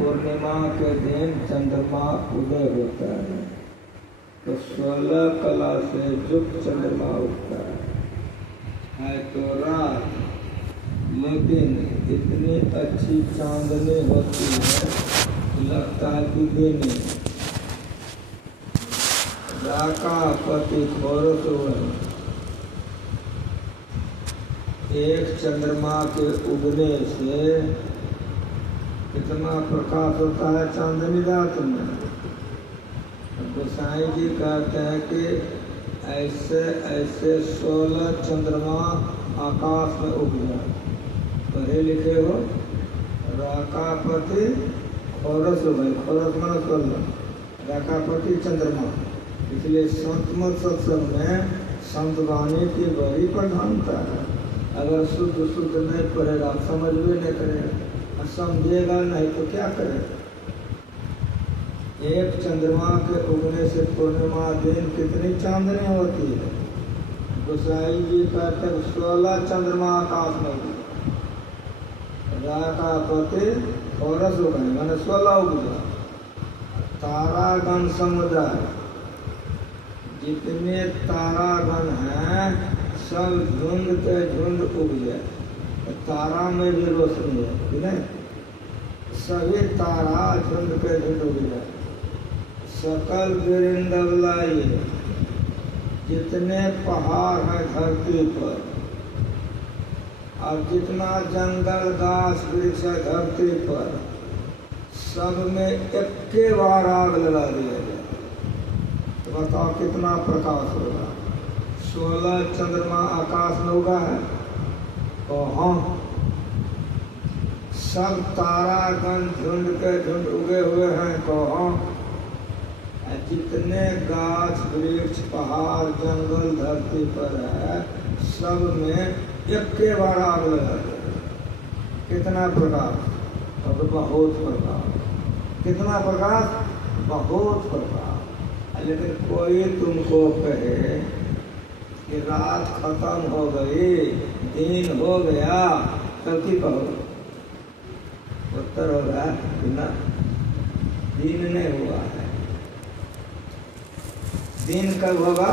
पूर्णिमा के दिन चंद्रमा उदय होता है तो 16 कला से युक्त चंद्रमा उगता है तो रात, लेकिन इतनी अच्छी चांदनी होती है, लगता है कि दिन राका पति खोरस हुए। एक चंद्रमा के उगने से कितना प्रकाश होता है चांदनी रात में। गोसाई जी कहते हैं कि ऐसे ऐसे 16 चंद्रमा आकाश में उग जाए। पढ़े लिखे हो, राकापति खोरस हो गए, खोरस मन 16, राकापति चंद्रमा। इसलिए संत मत सत्संग में संत वाणी की बड़ी प्रधानता है। अगर शुद्ध नहीं पढ़ेगा, समझ भी नहीं करेगा, समझेगा नहीं तो क्या करेगा। एक चंद्रमा के उगने से पूर्णिमा दिन कितनी चांदनी होती है। गोसाई जी कहते हैं 16 चंद्रमा आकाश में उगे, राकापति खोरस हो गए, मैंने 16 उग गया। तारागण समुदाय, जितने तारागण हैं सब झुंड के झुंड उग जाए। तारा में भी रोशनी है, नहीं? सभी तारा झुंड के झुंड उग जाए। सकल बिरिंदवलाई, जितने पहाड़ हैं धरती पर और जितना जंगल घास वृक्ष है धरती पर, सब में एक बार आग लगा दिया जाए तो बताओ कितना प्रकाश होगा। 16 चंद्रमा आकाश में उगा है तो हाँ, सब तारागण झुंड के झुंड उगे हुए हैं तो हाँ, जितने गाछ वृक्ष पहाड़ जंगल धरती पर है सब में एक बार आग लगा दे। कितना प्रकाश, अब बहुत प्रकाश, कितना प्रकाश, बहुत प्रकाश। लेकिन कोई तुमको कहे कि रात खत्म हो गई, दिन हो गया, तब की कहो? उत्तर होगा कि ना, दिन नहीं हुआ है। दिन कब होगा?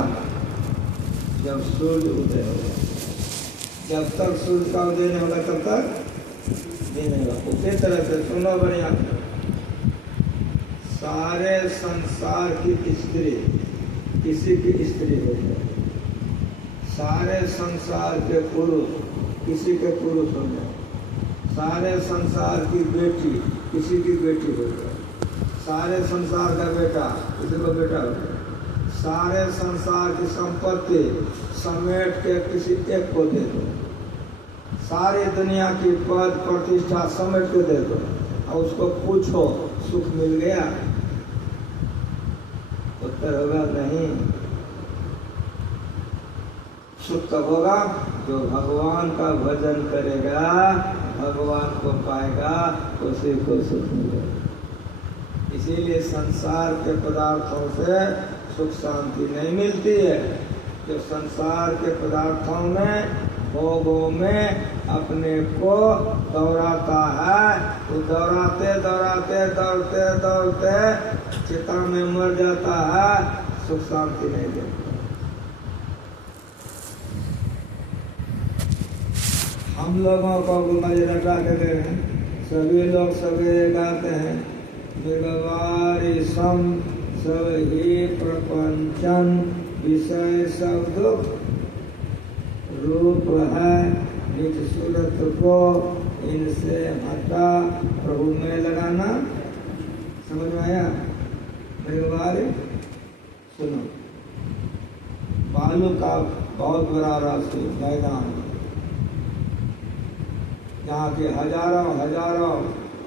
जब सूर्य उदय होगा। जब तक सूर्य का उदय नहीं होगा तब तक दिन नहीं होगा। उसी तरह से सुनो बढ़िया, सारे संसार की स्त्री किसी की स्त्री हो जाए, सारे संसार के पुरुष किसी के पुरुष हो जाए, सारे संसार की बेटी किसी की बेटी हो जाए, सारे संसार का बेटा किसी को बेटा हो जाए, सारे संसार की संपत्ति समेट के किसी एक को दे दो, सारी दुनिया की पद प्रतिष्ठा समेट के दे दो और उसको पूछो सुख मिल गया? उत्तर होगा नहीं। सुख कब होगा? जो भगवान का भजन करेगा, भगवान को पाएगा, उसी को सुख मिलेगा। इसीलिए संसार के पदार्थों से सुख शांति नहीं मिलती है। जो संसार के पदार्थों में भोगों में अपने को दौड़ाता है, वो दौड़ाते दौड़ाते दौड़ते दौड़ते चिता में मर जाता है, सुख शांति नहीं देता। हम लोगों को मजे लगा देते हैं, सभी लोग सवेरे गाते हैं मृगवारी सम सब ही प्रपंचन विषय सब दुख रूप है निज सूरत को इनसे हटा प्रभु में लगाना। समझ में आया? मृगवारी सुनो, बालू का बहुत बड़ा राशि मैदान, जहाँ के हजारों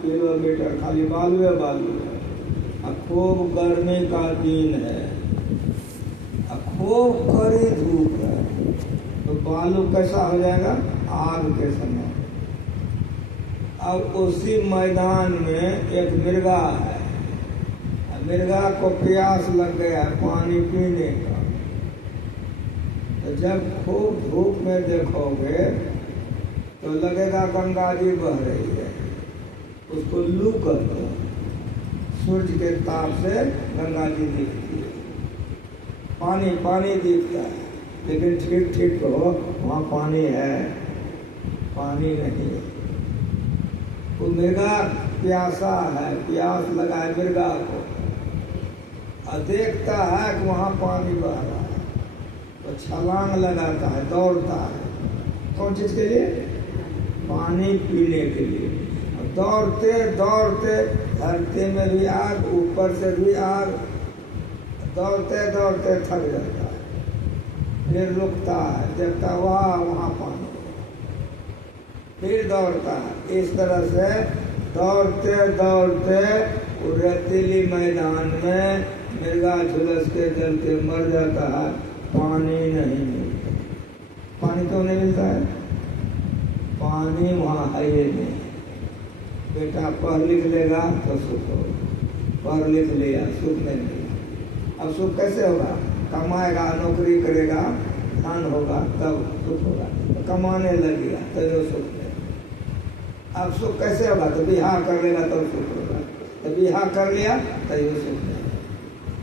किलोमीटर खाली बालू है, बालू है। अब खूब गर्मी का दिन है, अब खूब कड़ी धूप है, तो बालू कैसा हो जाएगा? आग के समय। अब उसी मैदान में एक मृगा है, मृगा को प्यास लग गया पानी पीने का, तो जब खूब धूप में देखोगे तो लगेगा गंगा जी बह रही है, उसको लू कहते हैं। सूर्य के ताप से गंगा जी दिखती है, पानी पानी दिखता है, लेकिन ठीक ठीक तो वहाँ पानी है, पानी नहीं है। वो मृगा प्यासा है, प्यास लगा है मृगा को, और देखता है कि वहाँ पानी बह रहा है, तो छलांग लगाता है, दौड़ता है। कौन चीज के लिए? पानी पीने के लिए। दौड़ते दौड़ते धरती में भी आग, ऊपर से भी आग, दौड़ते दौड़ते थक जाता है, फिर रुकता है, देखता वाह वहाँ पानी, फिर दौड़ता है। इस तरह से दौड़ते दौड़ते रेतीली मैदान में मृगा झुलस के जल के मर जाता है, पानी नहीं मिलता। पानी क्यों नहीं मिलता है? पानी वहाँ है ही नहीं। बेटा पढ़ लिख लेगा तो सुख होगा, पढ़ लिख लिया सुख नहीं मिला। अब सुख कैसे होगा? कमाएगा, नौकरी करेगा, धन होगा तब सुख होगा, तो कमाने लग गया तो जो सुख नहीं। अब सुख कैसे होगा? तो बिहार कर लेगा तब सुख होगा, तो बिहार कर लिया तो ये सुख नहीं।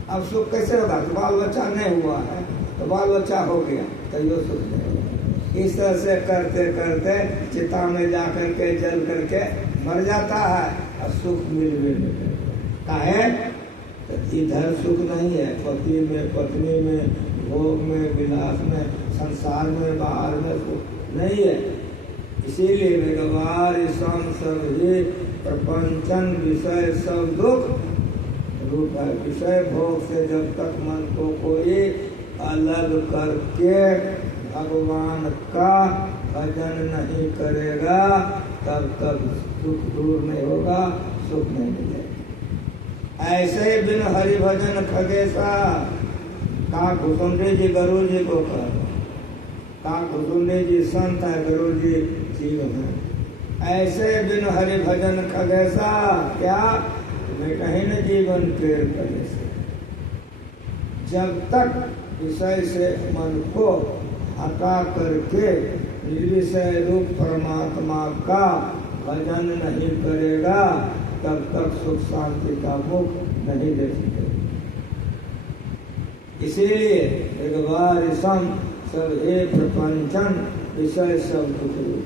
अब सुख कैसे होगा? तो बाल बच्चा नहीं हुआ है, तो बाल बच्चा हो गया तो ये सुख नहीं होगा। इस तरह से करते करते चिता में जा करके जल करके मर जाता है, और सुख मिल भी नहीं। काहे? तो इधर सुख नहीं है, पति में, पत्नी में, भोग में, विलास में, संसार में, बाहर में सुख नहीं है। इसीलिए व्यवहार सम सब ही प्रपंचन विषय सब दुख रूप है। विषय भोग से जब तक मन को कोई अलग करके भगवान का भजन नहीं करेगा, तब तक सुख दूर नहीं होगा, सुख नहीं मिलेगा। ऐसे ही बिन हरि भजन खगेशा, का घुसुंडी जी गुरु जी को कहा, का घुसुंडी जी संत है, गुरु जी जीव है। ऐसे बिन हरि भजन खगेशा, क्या मिटहि न जीवन पेड़ करे से। जब तक विषय से मन को हटा करके निर्विषय रूप परमात्मा का भजन नहीं करेगा, तब तक सुख शांति का मुख नहीं देख सकते। इसीलिए एक सम सब हे प्रपंचन विषय सब दुख।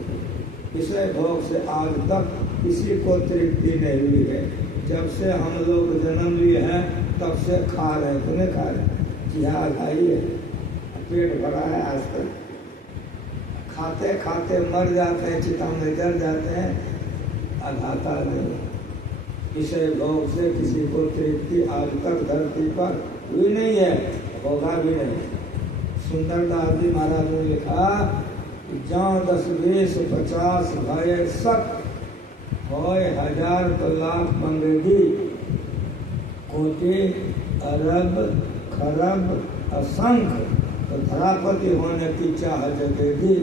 विषय भोग से आज तक किसी को तृप्ति नहीं हुई है। जब से हम लोग जन्म लिए हैं तब से खा रहे, तुम्हें खा रहे, जिहाद आई है, पेट भरा है आज तक। खाते खाते मर जाते हैं, चिता में जल जाते हैं, अघाता नहीं। विषय भोग से किसी को तृप्ति आज तक धरती पर हुई नहीं है, होगा भी नहीं। सुंदरदास जी महाराज ने लिखा, जहाँ 10 20 50 भय सत होय 1000 तो लाख मंगेगी, कोटि अरब खरब असंख्य तो धरापति होने की चाह जगेगी।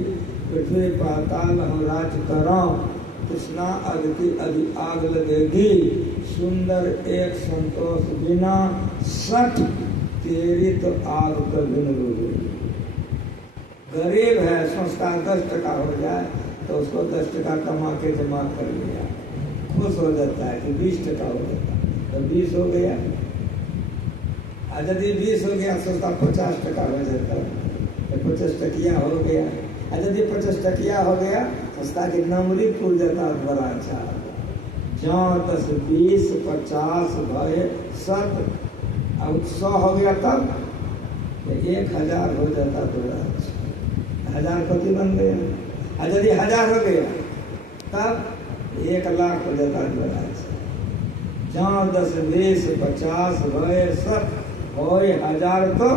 पृथ्वी पाताल हम राज कराओ, कृष्णा अगति अधि आग लगेगी। सुंदर एक संतोष बिना 60 तेरी तो आग कभी न लगेगी। गरीब है, संस्कार 10 टका हो जाए तो उसको 10 टका कमा के जमा कर लिया, खुश हो जाता है कि 20 टका हो जाता है तो 20 हो गया। यदि 20 हो गया सोचता 50 टका हो जाता है तो 50 टकिया हो गया। यदि 50 टकिया हो गया सोचता कि नमरी फूल जाता है, बड़ा अच्छा। जहाँ 10 20 50 भय सत अब 100 हो गया तब 1000 हो जाता तो बड़ा अच्छा। 1000 पति बन गया। यदि 1000 हो गया तब 1 लाख हो जाता है, बड़ा अच्छा। जहाँ 10 20 50 भय सत और 1000 तो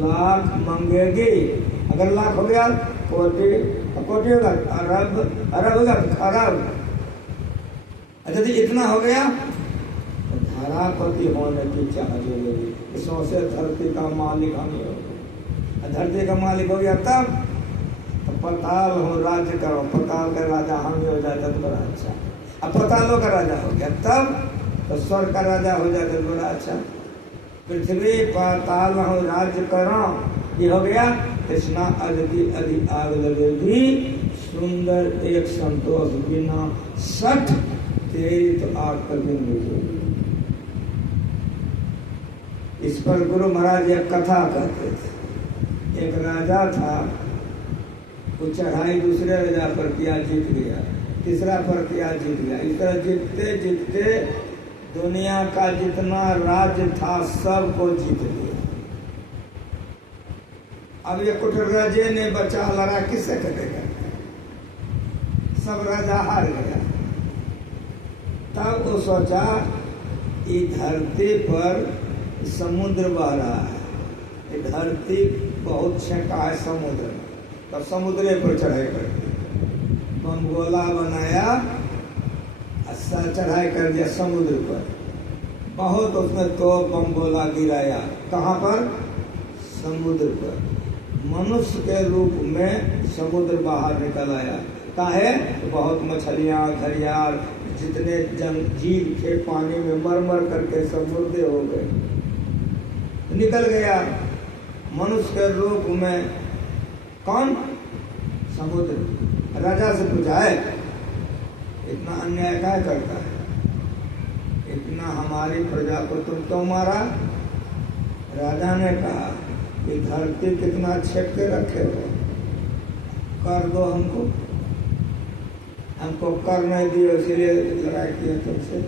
लाख मंगेगी। अगर लाख हो गया कोटि, कोटि होगा अरब, अरब होगा खरब। यदि इतना हो गया तो धरापति होने की चाह जरूरी। सौंसे धरती का मालिक हम ही हो। धरती का मालिक हो गया तब तो पताल हो राज्य करो, पताल का राजा हम ही हो जाता तो बड़ा अच्छा। अब पतालों का राजा हो गया तब तो स्वर्ग का राजा हो जाता तो बड़ा अच्छा। पृथ्वी पाताल हो राज्य करो, ये हो गया। कृष्णा अदि अधि आग लगेगी। सुंदर एक संतोष बिना 60 तेरी तो आग कभी नहीं लगेगी। इस पर गुरु महाराज एक कथा कहते थे। एक राजा था, वो चढ़ाई दूसरे राजा पर किया, जीत गया, तीसरा पर किया, जीत गया। इस तरह जीतते जीतते दुनिया का जितना राज्य था सबको जीत लिया। अब ये कुटराजे ने बचा लड़ा किससे करेगा? सब राजा हार गया। तब वो सोचा कि धरती पर समुद्र बह रहा है, ये धरती बहुत छेका है समुद्र में, तब समुद्र पर चढ़ाई कर दी, बमगोला बनाया, चढ़ाई कर दिया समुद्र पर। बहुत उसमें तो बमगोला गिराया। कहाँ पर? समुद्र पर। मनुष्य के रूप में समुद्र बाहर निकल आया। काहे? तो बहुत मछलियाँ, घड़ियाल, जितने जीव थे पानी में मर मर करके सब मुर्दे हो गए। निकल गया मनुष्य के रूप में। कौन? समुद्र। राजा से पूछा है इतना अन्याय क्या करता है, इतना हमारी प्रजा को तुम क्यों मारा? राजा ने कहा कि धरती कितना छेक के रखे हो, कर दो हमको। हमको कर नहीं दिए इसलिए लड़ाई किया तुमसे।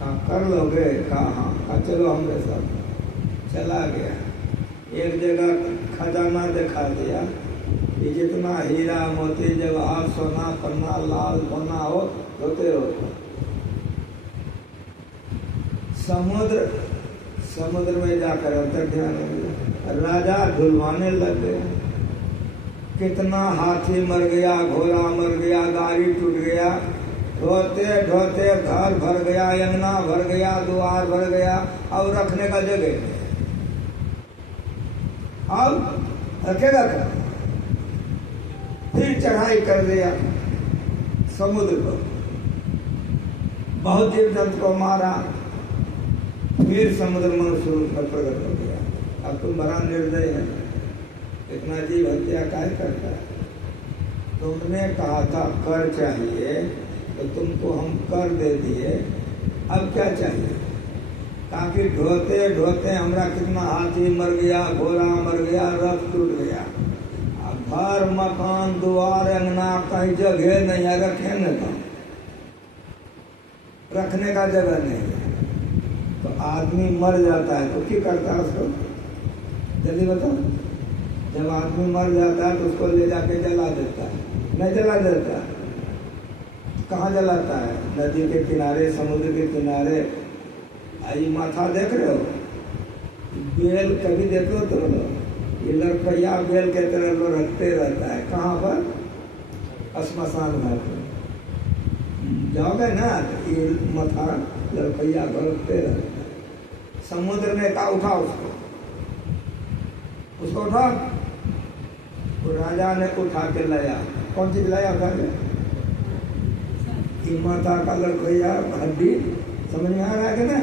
कहा कर लोगे? कहा हाँ। कहा चलो हमारे साथ। चला गया, एक जगह खजाना दिखा दिया कि जितना हीरा मोती जवाहर सोना पन्ना लाल सोना हो होते हो। समुद्र में जाकर अंतर ध्यान राजा ढुलवाने लग गया। कितना हाथी मर गया, घोड़ा मर गया, गाड़ी टूट गया, ढोते ढोते घर भर गया, अंगना भर गया, द्वार भर गया, अब रखने का जगह नहीं। अब रखेगा क्या? फिर चढ़ाई कर दिया समुद्र को, बहुत जीव जंतु को मारा, फिर समुद्र मनुष्य रूप में प्रकट हो गया। अब तुम बड़ा निर्दय है, इतना जीव हत्या क्या करता है? तुमने कहा था कर चाहिए तो तुमको हम कर दे दिए, अब क्या चाहिए? ताकि ढोते ढोते हमरा कितना हाथी मर गया, घोड़ा मर गया, रथ टूट गया, घर मकान द्वार अंगना कहीं जगह नहीं है, रखे न तो रखने का जगह नहीं है। तो आदमी मर जाता है तो क्या करता है उसको? जल्दी बताओ। जब आदमी मर जाता है तो उसको ले जाके जला देता है, नहीं जला देता? कहाँ जलाता है? नदी के किनारे, समुद्र के किनारे। आई माथा देख रहे हो? बेल कभी देखो तो ये लड़कैया बेल के तरह लोग रखते रहता है। कहाँ पर? श्मशान घाट में जाओगे ना, ये माथा लड़कैया रखते रहता है। समुद्र ने कहा उठा उसको उठा। तो राजा ने उठा के लाया। कौन चीज लाया? उठा के माता का लड़कैया हड्डी, समझ में आ रहा है कि ना?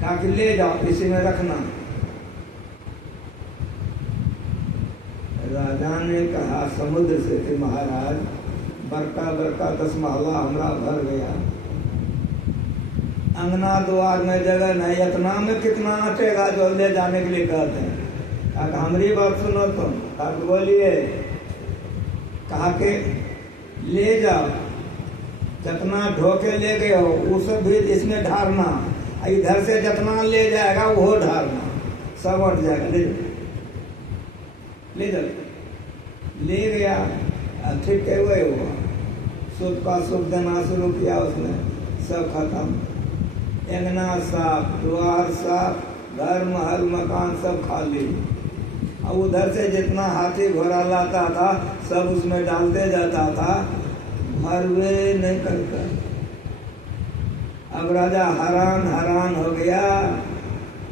कहा कि ले जाओ, इसी में रखना। राजा ने कहा समुद्र से कि महाराज बरका बरका 10 महला हमरा भर गया, अंगना द्वार में जगह नहीं, इतना में कितना अटेगा जो ले जाने के लिए कहते हैं। कहा हमारी बात सुनो तुम। कहा बोलिए। कहा के ले जाओ, जितना ढोके ले गए हो उस भी इसमें ढारना, इधर से जितना ले जाएगा वो ढारना, सब हट जाएगा। ले जाओ। ले गया, ठीक है वही हुआ। सुख का सुख देना शुरू किया उसने, सब खत्म। अंगना साफ, द्वार साफ, घर महल मकान सब खाली। अब उधर से जितना हाथी घोड़ा लाता था सब उसमें डालते जाता था, भरवे नहीं करता। अब राजा हैरान हो गया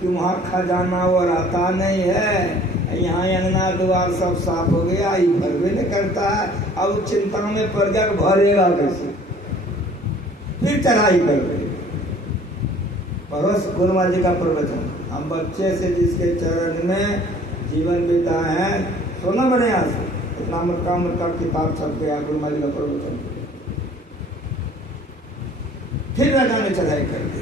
कि वहाँ खजाना और आता नहीं है, यहाँ अंगना द्वार सब साफ हो गया, ये भरवे नहीं करता है। अब चिंता में पड़ गया, भरेगा कैसे? फिर चढ़ाई कर गई। परोस गुरु महाराज जी का प्रवचन हम बच्चे से जिसके चरण में जीवन बिताए हैं, सोना बने यहाँ से इतना मटका किताब छप गया गुरु महाराज जी का प्रवचन। फिर राजा ने चढ़ाई कर दी।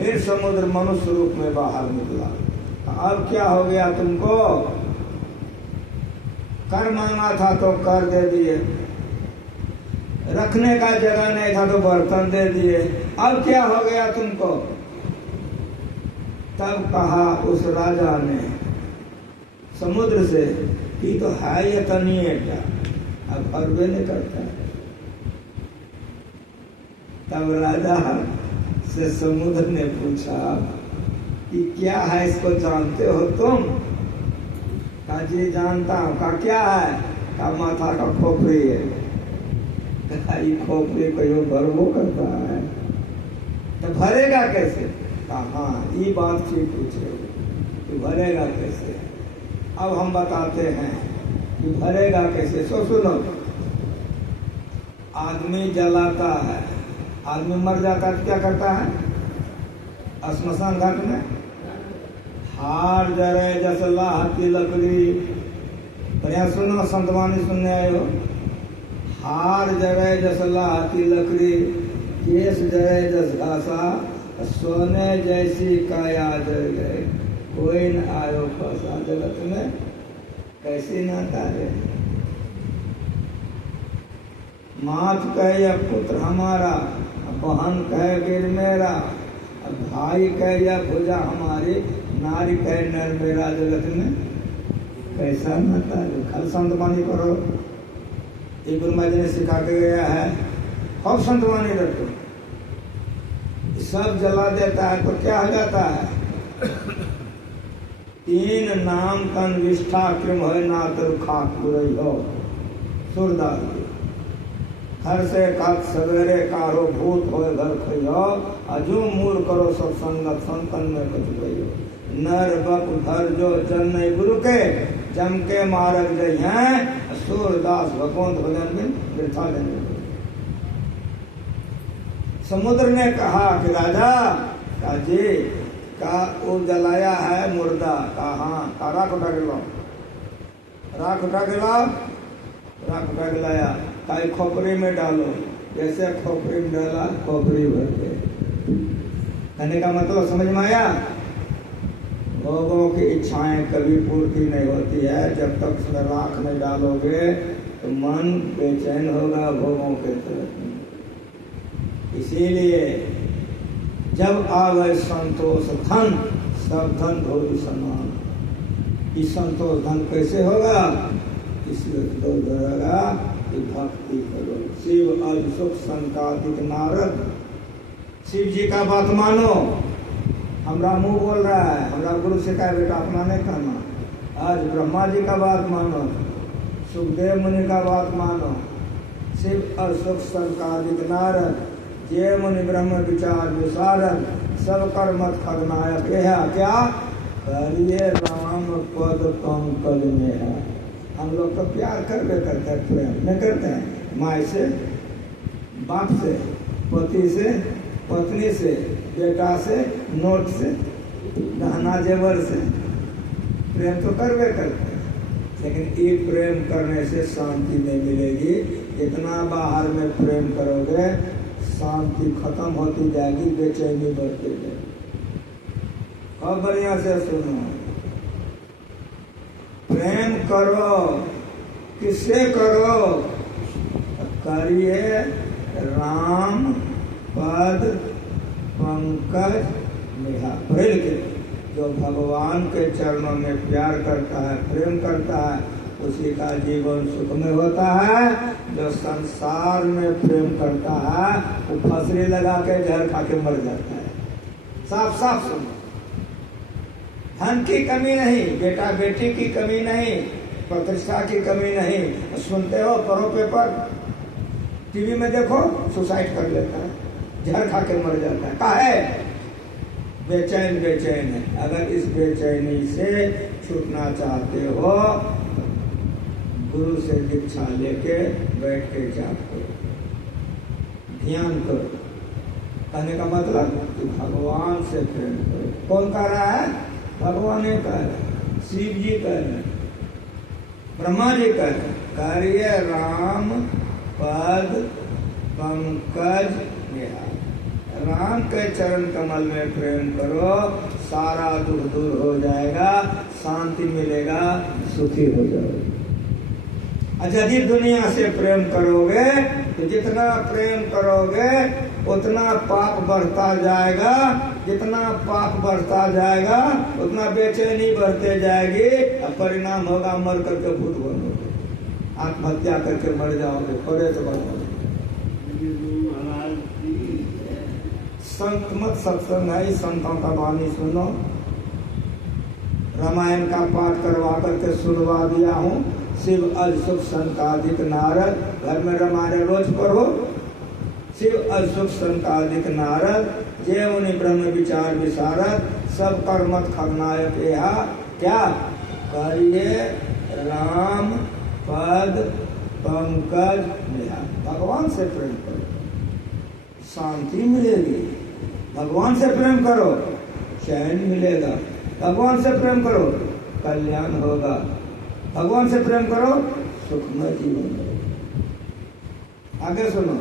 फिर समुद्र मनुष्य रूप में बाहर निकला। अब क्या हो गया तुमको? कर मांगा था तो कर दे दिए, रखने का जगह नहीं था तो बर्तन दे दिए, अब क्या हो गया तुमको? तब कहा उस राजा ने समुद्र से कि तो है ये तो नहीं है क्या, अब अरबे नहीं करता है। तब राजा से समुद्र ने पूछा कि क्या है, इसको जानते हो तुम? कहा जी जानता हूँ। कहा क्या है? कहा माथा का खोपड़ी है। कहा ये खोपड़ी कहीं भरवो करता है तो भरेगा कैसे? कहा हाँ ये बात ठीक पूछ रहे हो कि भरेगा कैसे। अब हम बताते हैं कि भरेगा कैसे। सो सुनो, आदमी जलाता है, आदमी मर जाता है तो क्या करता है? श्मशान घाट में हार जरे जस लाह की लकड़ी। बढ़िया सुनो, संतवानी सुनने आए हो। हार जरे जस लाह की लकड़ी, केस जरे जस घासा, सोने जैसी काया जल गए, कोई न आयो फंसा। जगत में कैसी नाता है? मात कहे या पुत्र हमारा, बहन कहे वीर मेरा, भाई कहे या भुजा हमारी, नारी कहे नर मेरा। जगत में कैसा नाता है? कल संतवानी करो, एक गुरु महाराज ने सिखा के गया है, खूब संतवानी रखो। सब जला देता है तो क्या हो जाता है? तीन नाम तन विष्ठा क्यों है ना तर खाक बुरई हो। सूरदास जी घर से काक सवेरे कारो भूत होए घर खइयो, अजू मूर करो सब संगत संतन में कच गइयो। नर बप घर जो जन नहीं गुरु के, जम के मारक जई हैं, सूरदास भगवंत भजन में वृथा जन। समुद्र ने कहा कि राजा का जी का वो जलाया है मुर्दा। कहा हाँ। का राख उठा के लाओ, राख उठा के लाओ, राख उठा के लाया। काई खोपड़ी में डालो, जैसे खोपड़ी में डाला खोपड़ी भर के। कहने का मतलब समझ में आया? भोगों की इच्छाएं कभी पूर्ति नहीं होती है। जब तक उसमें राख नहीं डालोगे तो मन बेचैन होगा भोगों के तरफ। इसीलिए जब आवे संतोष धन, सब धन धोरी समान। ये संतोष धन कैसे होगा? इसलिए तो धरेगा कि भक्ति करो। शिव अभिषुक संकादिक नारद, शिव जी का बात मानो। हमरा मुंह बोल रहा है, हमरा गुरु से कहा बेटा अपना नहीं कहना। आज ब्रह्मा जी का बात मानो, सुखदेव मुनि का बात मानो। शिव अभिषुक संकादिक नारद, जय मुनि ब्रह्म विचार विशारद, सब कर मत खगनायक। यह क्या? करिए राम पद पंकज में है। हम लोग तो प्यार करते करते हैं, प्रेम नहीं करते हैं। माँ से, बाप से, पति से, पत्नी से, बेटा से, नोट से, गहना जेवर से प्रेम तो करते करते हैं। लेकिन ये प्रेम करने से शांति नहीं मिलेगी। जितना बाहर में प्रेम करोगे शांति खत्म होती जाएगी, बेचैनी बढ़ती जाएगी। और बढ़िया से सुनो, प्रेम करो। किससे करो? करिए राम पद पंकज निहार। के जो भगवान के चरणों में प्यार करता है, प्रेम करता है, उसी का जीवन सुख में होता है। जो संसार में प्रेम करता है वो फसरी लगा के जहर खा के मर जाता है। साफ साफ सुनो, धन की कमी नहीं, बेटा बेटी की कमी नहीं, प्रतिष्ठा की कमी नहीं। सुनते हो परो पेपर, टीवी में देखो, सुसाइड कर लेता है, जहर खा के मर जाता है। कहा है? बेचैन बेचैन है। अगर इस बेचैनी से छूटना चाहते हो, गुरु से दीक्षा लेके बैठ के जाप करो, ध्यान करो। कहने का मतलब कि भगवान से प्रेम करो। कौन कह रहा है? भगवान ने कह रहा है, शिव जी कह रहे हैं, ब्रह्मा जी कह रहे हैं। करिए राम पद पंकज निहार। राम के चरण कमल में प्रेम करो, सारा दुख दूर हो जाएगा, शांति मिलेगा, सुखी हो जाओगे। यदि दुनिया से प्रेम करोगे तो जितना प्रेम करोगे उतना पाप बढ़ता जाएगा, जितना पाप बढ़ता जाएगा उतना बेचैनी बढ़ते जाएगी, और परिणाम होगा मर करके भूत बनोगे, आत्महत्या करके मर जाओगे, पड़े तो बनोगे। संत मत सत्संग है, संतों का वाणी सुनो। रामायण का पाठ करवा करके सुनवा दिया हूँ। शिव अशुभ संकादिक नारद, घर में रामायण रोज पढ़ो। शिव अशुभ संकादिक नारद, जय उन्हीं ब्रह्म विचार विशारद, सब कर्मत खगनायक यहा, क्या करिए राम पद पंकज नेहा। भगवान से प्रेम करो, शांति मिलेगी। भगवान से प्रेम करो, चैन मिलेगा। भगवान से प्रेम करो, कल्याण होगा। भगवान से प्रेम करो, सुखमय जीवन होगा। आगे सुनो,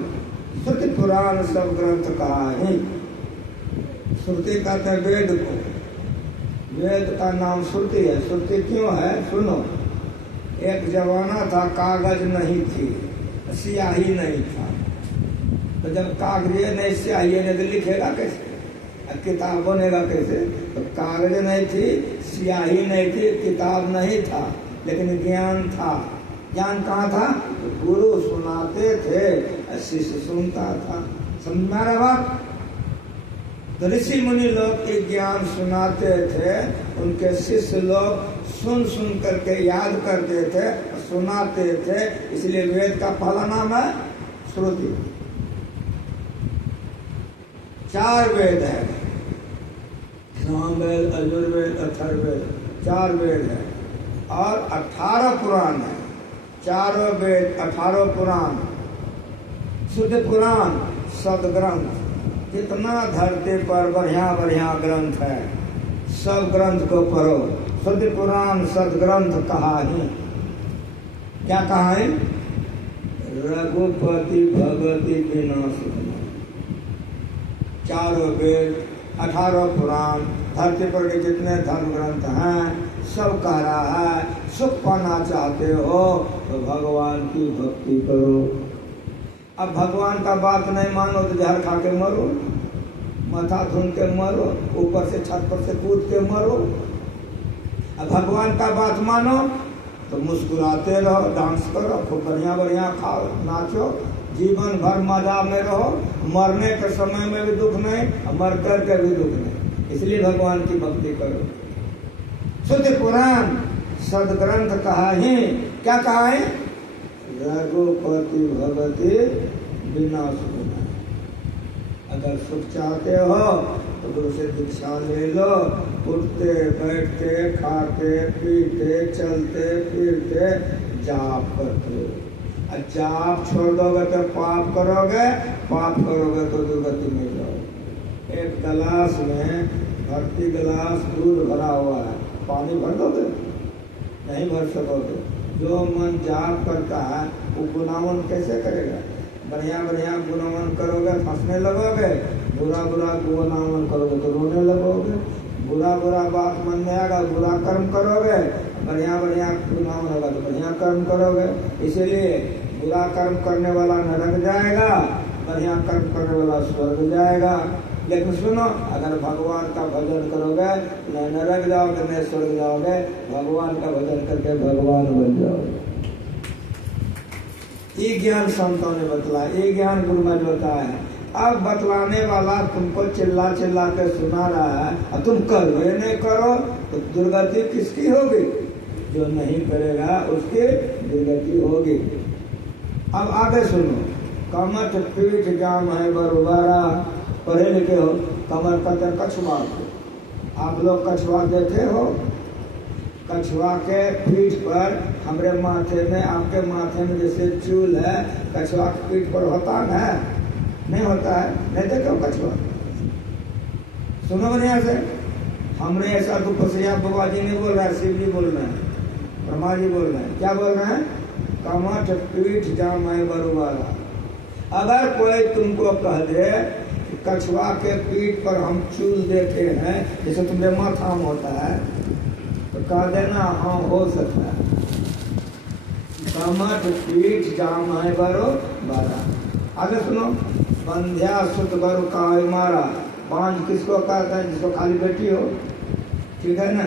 श्रुति पुराण सब ग्रंथ कहा है। श्रुति कहते हैं वेद को, वेद का नाम श्रुति है। श्रुति क्यों है? सुनो, एक जमाना था कागज नहीं थी, स्याही नहीं था, तो जब कागज नहीं स्याही नहीं तो लिखेगा कैसे, किताब बनेगा कैसे? तो कागज नहीं थी, स्याही नहीं थी, किताब नहीं था, लेकिन ज्ञान था। ज्ञान कहाँ था? तो गुरु सुनाते थे, शिष्य सुनता था। समझ में आ रहा बात? तो ऋषि मुनि लोग एक ज्ञान सुनाते थे, उनके शिष्य लोग सुन सुन करके याद करते थे, सुनाते थे, इसलिए वेद का पहला नाम है श्रुति। 4 वेद है, सामवेद, यजुर्वेद, अथर्ववेद, 4 वेद है और 18 पुराण है। 4 वेद, 18 पुराण, शुद्ध पुराण, सदग्रंथ। जितना धरती पर बढ़िया बढ़िया ग्रंथ है, सब ग्रंथ को पढ़ो। शुद्ध पुराण सदग्रंथ कहा है। क्या कहा है? रघुपति भगति विनाश। 4 वेद, 18 पुराण, धरती पर के जितने धर्म ग्रंथ हैं सब कह रहा है, सुख पाना चाहते हो तो भगवान की भक्ति करो। अब भगवान का बात नहीं मानो तो जहर खा के मरो, माथा धुन के मरो, ऊपर से छत पर से कूद के मरो। अब भगवान का बात मानो तो मुस्कुराते रहो, डांस करो, खूब बढ़िया बढ़िया खाओ, नाचो, जीवन भर मजा में रहो। मरने के समय में भी दुख नहीं, मर कर के भी दुख नहीं, इसलिए भगवान की भक्ति करो। शुद्ध पुराण सदग्रंथ कहा है। क्या कहा है? रघुपति भगति विनाश होना। अगर सुख चाहते हो तो गुरु से दीक्षा ले लो। उठते बैठते खाते पीते चलते फिरते जाप करते। जाप छोड़ दोगे तो पाप करोगे, पाप करोगे तो दुर्गति में जाओगे। एक गिलास में भर्ती गिलास दूध भरा हुआ है, पानी भर दोगे? नहीं भर सकोगे। जो मन जाप करता है वो गुनावन कैसे करेगा? बढ़िया बढ़िया गुनावन करोगे फंसने लगोगे, बुरा बुरा गुनावन करोगे तो रोने लगोगे। बुरा बुरा बात मन में आएगा, बुरा कर्म करोगे। बढ़िया बढ़िया गुनावन होगा तो बढ़िया कर्म करोगे। इसीलिए बुरा कर्म करने वाला नरक जाएगा, बढ़िया कर्म करने वाला स्वर्ग जाएगा। लेकिन सुनो, अगर भगवान का भजन करोगे न नरक जाओगे न स्वर्ग जाओगे, भगवान का भजन करके भगवान बन जाओगे। ये ज्ञान संतों ने बतलाया, ये ज्ञान गुरु में बताया है। अब बतलाने वाला तुमको चिल्ला चिल्ला के सुना रहा है और तुम करो नहीं करो तो दुर्गति किसकी होगी? जो नहीं करेगा उसकी दुर्गति होगी। अब आगे सुनो, कमठ पीठ जाम है बरुबारा। पढ़े लिखे हो, कमर कहते कछुआ को। आप लोग कछुआ देखे हो? कछुआ के पीठ पर, हमरे माथे में, आपके माथे में जैसे चूल है, कछुआ के पीठ पर होता है? नहीं होता है? नहीं देखो कछुआ? सुनो बढ़िया से, हमने ऐसा दुपसिया बाबा जी नहीं बोल रहा है, शिव जी बोल रहे हैं, ब्रह्मा जी बोल रहे हैं। क्या बोल रहे हैं? कमठ पीठ जाम है बरुबारा। अगर कोई तुमको कह दे कि कछुआ के पीठ पर हम चूल देते हैं जैसे तुम्हें माथा में होता है, तो कह देना हाँ हो सकता है। कमठ पीठ जाम है बरो बारा। आगे सुनो, बंध्या सुत बरु काई मारा। बांझ किसको कहते हैं? जिसको खाली बेटी हो, ठीक है ना।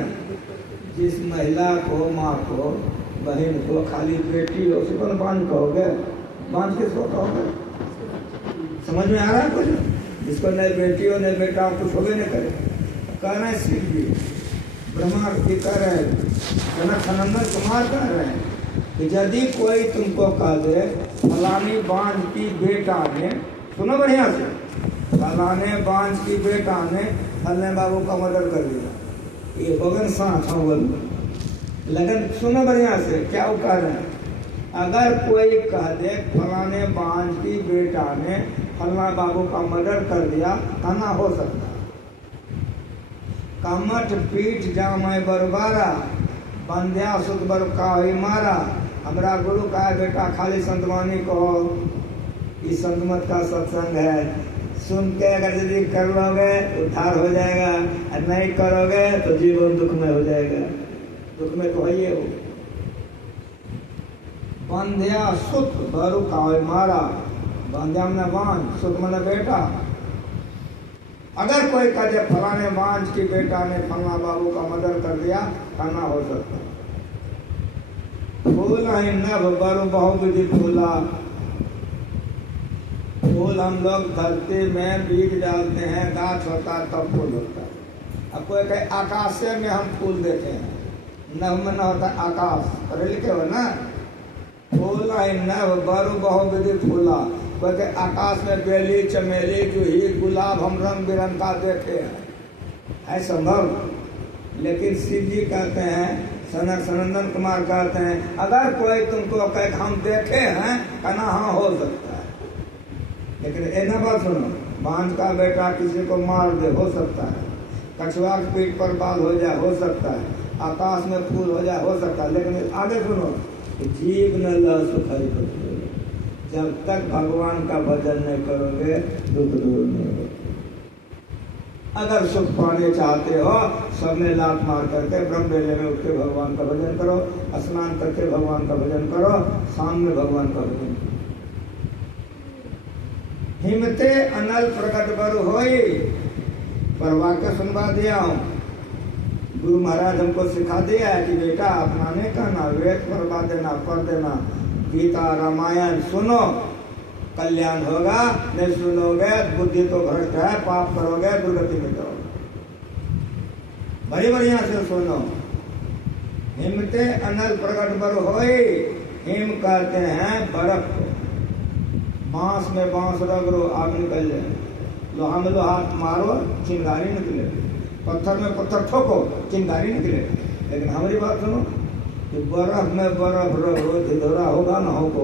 जिस महिला को, माँ को, बहन को खाली बेटी हो उसको ना बांझ कहोगे। बांझ किसको कहोगे? समझ में आ रहा है कुछ? जिसको नहीं बेटी हो नहीं बेटा हो, कुछ होगे नहीं करे। कह रहे हैं शिव जी, ब्रह्मा जी कह रहे हैं, जनक सनंदन कुमार कह रहे हैं कि यदि कोई तुमको कह दे फलानी बांझ की बेटा ने, सुनो बढ़िया से, फलाने बांझ की बेटा ने फलने बाबू का मर्डर कर दिया, ये बगन साथ हो बोल। लेकिन सुनो बढ़िया से, क्या वो कह रहे हैं? अगर कोई कह दे फलाने बांझ की बेटा ने फलना बाबू का मर्डर कर दिया, कहना हो सकता। कमठ पीठ जामय बरबारा, बंध्या सुत बर काहि मारा। हमारा गुरु का है बेटा खाली संतवानी कहो, इस संतमत का सत्संग है, सुन के अगर यदि कर लोगे उद्धार हो जाएगा, और नहीं करोगे तो जीवन दुख में हो जाएगा। दुख में तो है ये हो। बंध्या सुत बरु काहि मारा, बंध्या में बांझ, सुत मन बेटा। अगर कोई कहे फलाने बांझ की बेटा ने फलना बाबू का मर्डर कर दिया, कहना हो सकता। फूल है नभ बरु बहुविधि फूला। फूल हम लोग धरती में बीज डालते हैं, गाछ होता है तब फूल होता है। अब कोई कहे आकाशे में हम फूल देते हैं, नभ में न होता आकाश, पढ़े लिखे हो ना। फूल है नभ बरु बहुविधि फूला। कोई कहे आकाश में बेली, चमेली, जूही, गुलाब हम रंग बिरंग का देते हैं, है संभव? लेकिन शिव जी कहते हैं, सनंदन कुमार कहते हैं, अगर कोई तुमको कहे हम देखे हैं, कहना हाँ हो सकता है। लेकिन ऐसा बात सुनो, बांझ का बेटा किसी को मार दे, हो सकता है। कछुआ के पीठ पर बाल हो जाए, हो सकता है। आकाश में फूल हो जाए, हो सकता है। लेकिन आगे सुनो, जीव न ल सुखाई पत्ते। जब तक भगवान का भजन नहीं करोगे दुख दूर नहीं होगा। अगर सुख पाने चाहते हो, सब में लात मार करके ब्रह्म बेले में उठ के भगवान का भजन करो, स्नान करके भगवान का भजन करो, शाम में भगवान का भजन करो। हिमते अनल प्रकट बरु होई। पर वाक्य सुनवा दिया हूँ, गुरु महाराज हमको सिखा दिया है कि बेटा अपनाने का ना, वेद पढ़वा देना, पढ़ देना, गीता रामायण सुनो, कल्याण होगा। नहीं सुनोगे बुद्धि तो भ्रष्ट है, पाप करोगे दुर्गति में जाओगे। बड़ी बढ़िया से सुनो। हिमते अनल प्रकट बर होई। हिम कहते हैं बर्फ को। बांस में बांस रगड़ो, आग निकल जाए। लोहा में लोहा मारो, चिंगारी निकले। पत्थर में पत्थर ठोको, चिंगारी निकले। लेकिन हमारी बात सुनो कि बर्फ में बर्फ रगड़ो, ढिढोरा होगा ना होगा।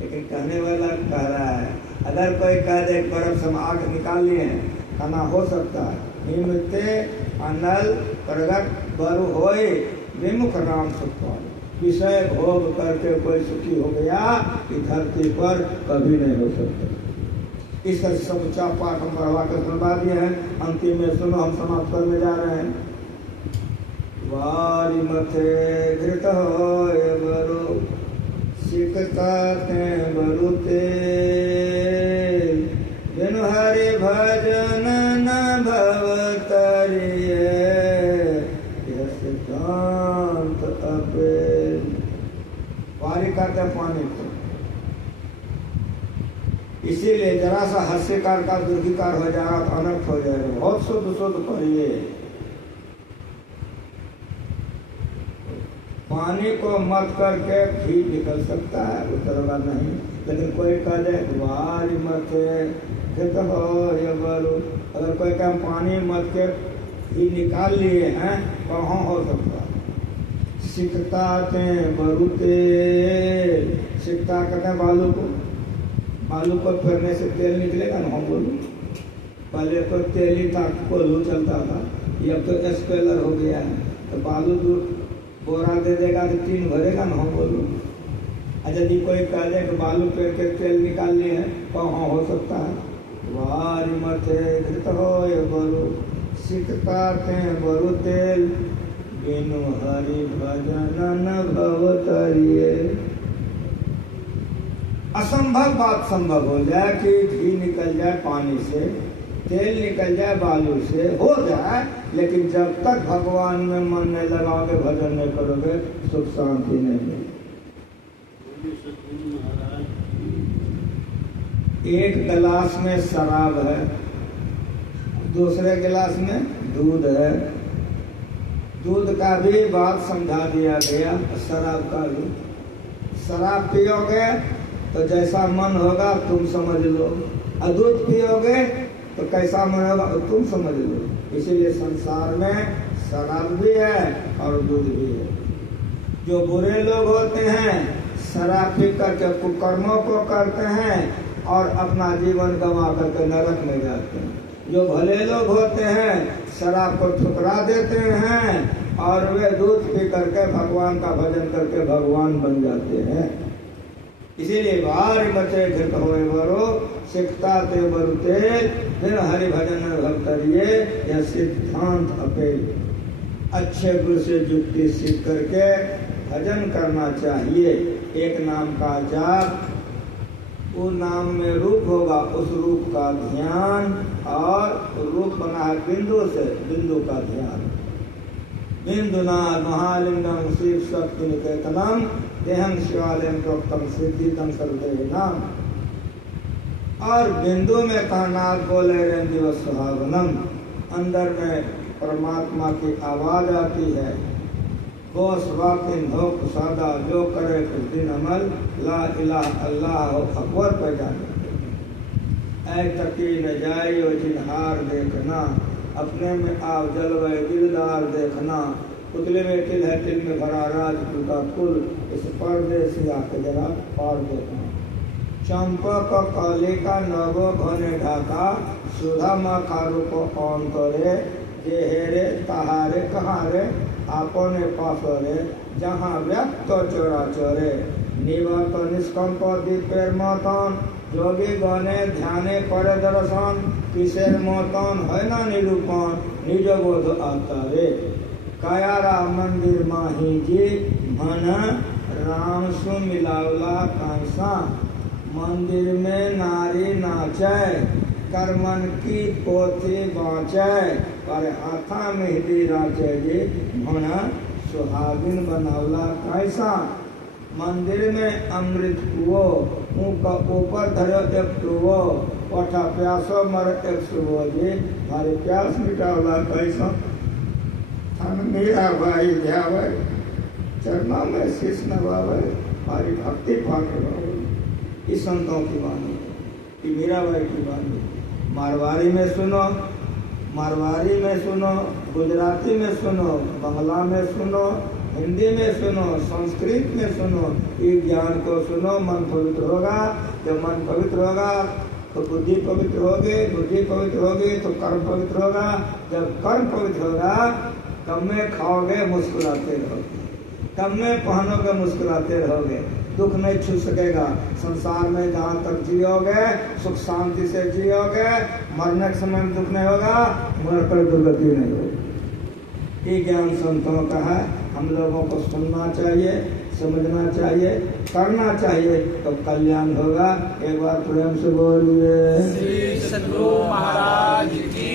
लेकिन कहने वाला कह रहा है, अगर कोई कह दे बर्फ से आग निकाल लिए हैं, खाना हो सकता है। हिमते अनल प्रगट बरु होए, विमुख राम सुख पाए। विषय भोग करके कोई सुखी हो गया, कि धरती पर कभी नहीं हो सकता। इस तरह समूचा पाठ हम पढ़वा कर सुनवा दिए हैं। अंतिम में सुनो, हम समाप्त करने जा रहे हैं। वारी मथे घृत होए बरु, सिकता ते बरु तेल। बिनु हरि भजन न भवतरिये, यह सिद्धांत अपेल। वारी करते पानी को, इसीलिए जरा सा हास्यकार का दुर्भिकार हो जाएगा तो अनर्थ हो जाएगा। बहुत शुद्ध शुद्ध पढ़िए। पानी को मत करके घी निकल सकता है, उतरवा नहीं। लेकिन कोई कह दे वारी मत हो ये बरु, अगर कोई कहे पानी मत के घी निकाल लिए हैं, तो हाँ हो सकता है। सिकता ते बरु तेल। सिकता कहते हैं बालू को, बालू को फेरने से तेल निकलेगा ना। हम बोलूँ पहले तो तेल ही था, कोल्हू चलता था, ये अब तो एक्सपेलर हो गया है। तो बालू दूर बोरा दे देगा तो 3 भरेगा ना। हम बोलूँ यदि कोई कह दे कि बालू पेड़ के तेल निकालनी है तो हाँ हो सकता है। वारी मथे घृत हो बरु सिकता ते बरु तेल बिनु हरि भजन न भवतरिये। असंभव बात संभव हो जाए कि घी निकल जाए पानी से, तेल निकल जाए बालू से, हो जाए, लेकिन जब तक भगवान में मन नहीं लगाओगे, भजन नहीं करोगे, सुख शांति नहीं मिलेगी। एक गिलास में शराब है, दूसरे गिलास में दूध है। दूध का भी बात समझा दिया गया, शराब का भी। शराब पियोगे तो जैसा मन होगा तुम समझ लो, और दूध पियोगे तो कैसा मन होगा तुम समझ लो। इसीलिए संसार में शराब भी है और दूध भी है। जो बुरे लोग होते हैं शराब पी करके कुकर्मों को करते हैं और अपना जीवन गंवा करके नरक में जाते हैं। जो भले लोग होते हैं शराब को ठुकरा देते हैं और वे दूध पी करके भगवान का भजन करके भगवान बन जाते हैं। इसीलिए बार बचे घृत होए बरो सिकता ते बरु तेल फिर हरि भजन भक्तरिये, यह सिद्धांत अपेल। अच्छे गुरु से युक्ति सीख करके भजन करना चाहिए। एक नाम का जाप, उस नाम में रूप होगा, उस रूप का ध्यान, और रूप बना है बिंदु से, बिंदु का ध्यान। बिंदुनाथ महालिंगम शिव शक्ति निकेतनम देहं शिवालयम प्रोक्तम सिद्धितम सर्वदेव नाम। और बिंदु में कहनाथ बोले रे दिवस सुहावनम, अंदर में परमात्मा की आवाज आती है। गोस वाकिन हो कुसादा जो करे कुछ दिन अमल, ला इलाह अल्लाह हो अकबर पे जाने। ऐ तकी न जाइयो जिनहार देखना, अपने में आप जलवे दिलदार देखना। पुतले में तिल है, तिल में भरा राजपुर का कुल, इस पर्दे से आके जरा पार देखना। चंपक काले का नवो घने ढाका, सुधा मखारू को कौन करे। जेहेरे तहारे कहारे आपने पासरे, जहाँ व्यक्त चोरा चोरे। निवत निष्कंप दीपेर मतन, जोगी गणे ध्याने करे दर्शन। किसेर मतन है ना निरूपण, निज बोध आता रे। कायारा मंदिर माही जी, मन राम सु मिलावला कैसा। मंदिर में नारी नाचे, कर्मन की पोथी बाँचे। पर हाथा मेहदी राचे जी, मन सुहागिन बनावला कैसा। मंदिर में अमृत कुओ, मुँह का ऊपर धरो एक टुओ। पठा प्यासो मर एक सुबो जी, हमारे प्यास मिटावला कैसा। हम मेरा भाई ध्यावे, चरणों में शीश नवावे, हमारी भक्ति पाके भावे। इस संतों की वाणी, कि मीरा बाई की वाणी मारवाड़ी में सुनो, मारवाड़ी में सुनो, गुजराती में सुनो, बंगला में सुनो, हिंदी में सुनो, संस्कृत में सुनो। इस ज्ञान को सुनो, मन पवित्र होगा। जब मन पवित्र होगा तो बुद्धि पवित्र होगी, बुद्धि पवित्र होगी तो कर्म पवित्र होगा। जब कर्म पवित्र होगा तब में खाओगे मुस्कुराते रहोगे, तब में पहनोगे मुस्कुराते रहोगे। दुख नहीं छू सकेगा संसार में। जहाँ तक जियोगे सुख शांति से जियोगे, मरने के समय में दुख नहीं होगा, मरकर दुर्गति नहीं होगी। ये ज्ञान संतों का है, हम लोगों को सुनना चाहिए, समझना चाहिए, करना चाहिए, तो कल्याण होगा। एक बार प्रेम से बोलिए।